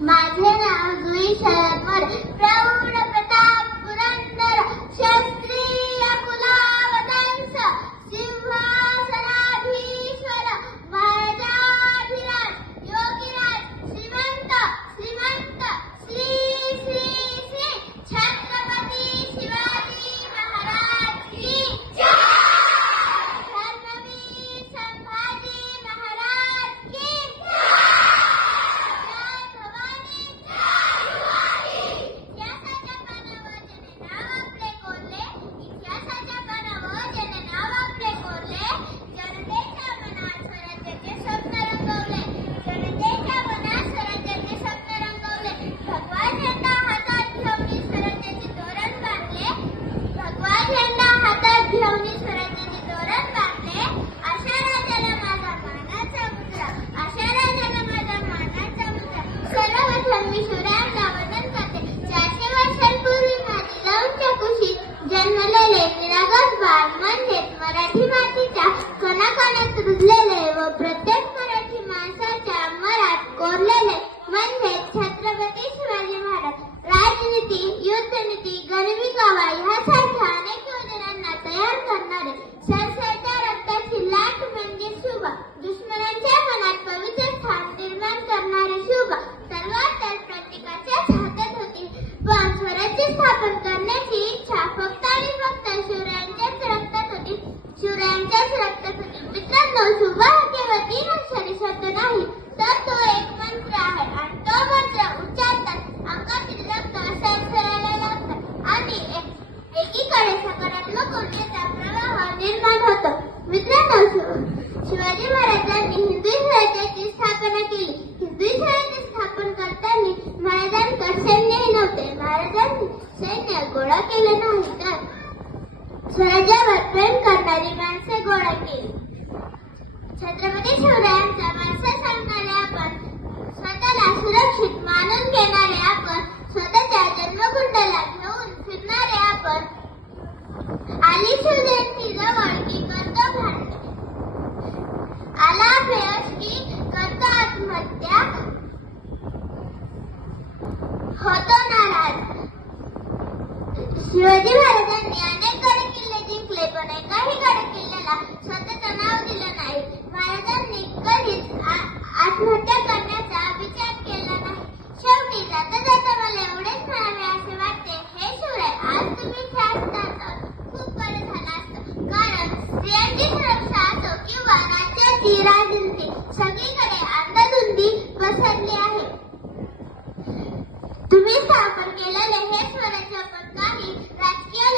માથે ના ગઈ શરત પર छत्रपती शिवाजी महाराज. राजनीती युद्धनीती गरिबी कवाई हा मित्रांनो केवळ तीन अक्षरी शब्द नाही तर तो एक मंत्र आहे आणि तो मंत्र उच्चारतात. अंगातील रक्त अक्षराला लागतात. आणि एक- एकीकडे सकारात्मक ऊर्जेचा प्रवाह निर्माण होतो. मित्रांनो शिवाजी महाराजांनी हिंदू स्वराज्याची स्थापना केली. हिंदू स्वराज्य स्थापन करताना महाराजांकडे सैन्यही नव्हते. महाराजांनी सैन्य गोळा केले नाही तर स्वराज्यावर प्रेम करणारी माणसे गोळा केली. छत्रपती शिवरायांचा वारसा सांगणारे आपण स्वतःला सुरक्षित मानून घेणारे आपण स्वतःच्या जन्मकुंडला घेऊन फिरणारे आपण. आली शिवजयंती जवळ की करतो भ्रांती आला अपयश की करतो आत्महत्या. होतो नाराज. शिवाजी महाराजांनी अनेक गड किल्ले जिंकले पण एकाही गड किल्ल्याला स्वतःचं नाव दिलं नाही. राज्याची सगळीकडे अंधाधुंदी पसरली आहे. तुम्ही स्थापन केलेले हे स्वराज्य पण काही राजकीय